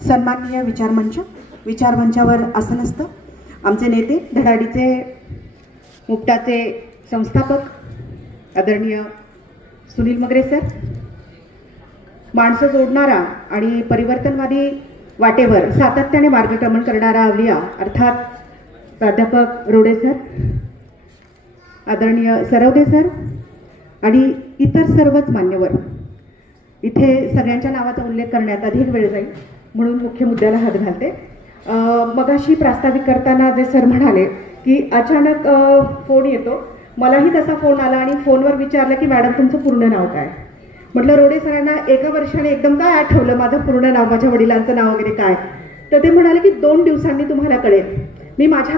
सन्माननीय विचारमंचावर आसन असतं. आमचे नेते, धडाडीचे मुक्ताचे संस्थापक आदरणीय सुनील मगरे सर, माणसं जोडणारा आणि परिवर्तनवादी वाटेवर सातत्याने मार्गक्रमण करणारा अवलिया अर्थात प्राध्यापक रोडे सर, आदरणीय सरवदे सर आणि इतर सर्वच मान्यवर. इथे सगळ्यांच्या नावाचा उल्लेख करण्यात अधिक वेळ जाईल म्हणून मुख्य मुद्द्याला हात घालते. मगाशी प्रास्ताविक करताना जे सर म्हणाले की अचानक फोन येतो, मलाही तसा फोन आला आणि फोनवर विचारलं की मॅडम तुमचं पूर्ण नाव काय. म्हटलं रोडे सरांना एका वर्षाने एकदम काय आठवलं माझं पूर्ण नाव, माझ्या वडिलांचं नाव वगैरे काय. तर ते म्हणाले की 2 दिवसांनी तुम्हाला कळेल. मी माझ्या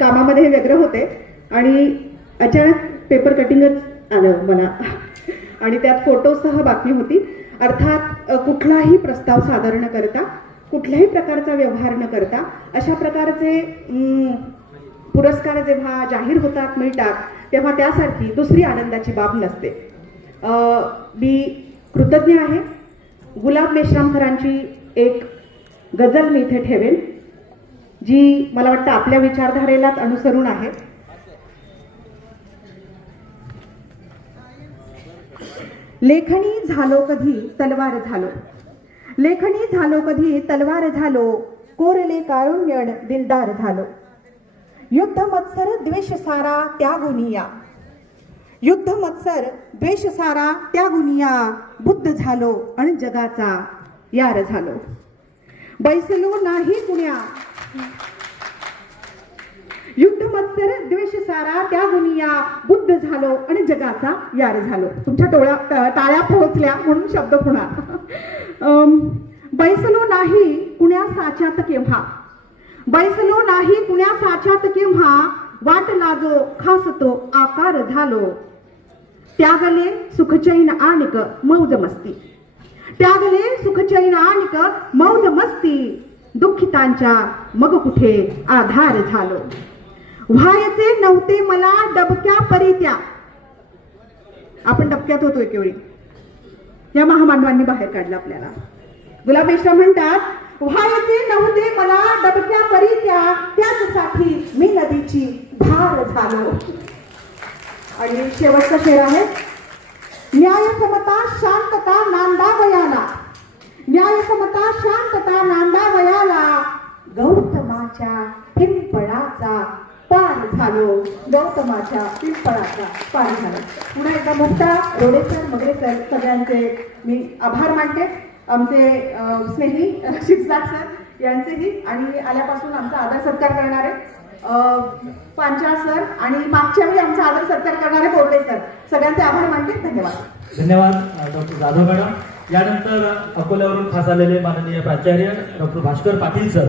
कामामध्ये व्यग्र होते आणि अचानक पेपर कटिंगच आलं मला आणि त्यात फोटोसह बातमी होती. अर्थात कुठलाही प्रस्ताव सादर न करता, कुठल्याही प्रकारचा व्यवहार न करता अशा प्रकारचे पुरस्कार जेव्हा जाहीर होतात, मिळतात, तेव्हा त्यासारखी दुसरी आनंदाची बाब नसते. मी कृतज्ञ आहे. गुलाब मेश्राम सरांची एक गझल मी इथे ठेवेन जी मला वाटतं आपल्या विचारधारेलाच अनुसरून आहे. लेखणी झालो कधी तलवार झालो, लेखणी झालो कधी तलवार झालो, कोरले कारुण्यन दिलदार झालो. युद्ध मत्सर द्वेष सारा त्यागुनिया, युद्ध मत्सर द्वेष सारा त्यागुनिया, बुद्ध झालो आणि जगाचा यार झालो. बैसलो नाही कुण्या, युद्ध मत्सर द्वेष सारा त्या गुनिया, बुद्ध झालो आणि जगाचा यार झालो. तुमच्या टाळ्या पोहोचल्या म्हणून शब्द पुन्हा. बैसलो नाही कुण्या साच्यात केव्हा, बैसलो नाही कुण्या साच्यात केव्हा, वाट लाजो खास तो आकार झालो. त्यागले सुखचैन आणिक मौज मस्ती, त्यागले सुखचैन आणिक मौज मस्ती, दुःखितांच्या मग कुठे आधार झालो. व्हायचे नव्हते मला डबक्या परित्या, आपण डबक्यात होतो एकेवेळी, या महामानवांनी बाहेर काढलं आपल्याला. गुलाब मेश्राम म्हणतात, व्हायचे नव्हते मला डबक्या परित्या, त्याचसाठी मी नदीची धार झालो. आणि शेवटचा शेर आहे, न्याय समता शांतता नांदावयाला, न्याय समता शांतता नांदावयाला, गौतमाच्या पिंपळाचा पार झालो, गौतमाच्या पिंपळाचा पार झालो. पुन्हा एकदा मुक्ता, रोडे सर, मगरे सर सगळ्यांचे मी आभार मानते. आमचे स्नेही शिक्षक सर यांचेही आणि आल्यापासून आमचा आदर सत्कार करणारे पांचाळ सर आणि मागच्या वेळी आमचा आदर सत्कार करणारे कोरडे सर, सगळ्यांचे आभार मानते. धन्यवाद. धन्यवाद डॉक्टर जाधव मॅडम. यानंतर अकोल्यावरून खास आलेले माननीय प्राचार्य डॉक्टर भास्कर पाटील सर.